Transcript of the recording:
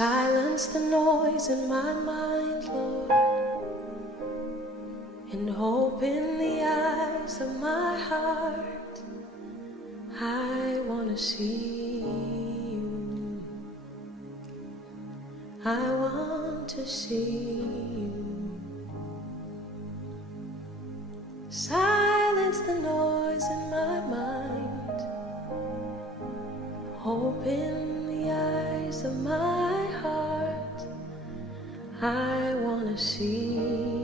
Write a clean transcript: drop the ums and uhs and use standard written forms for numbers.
Silence the noise in my mind, Lord, and open the eyes of my heart. I want to see you. I want to see you. Silence the noise in my mind. Open the eyes of my heart. I want to see you.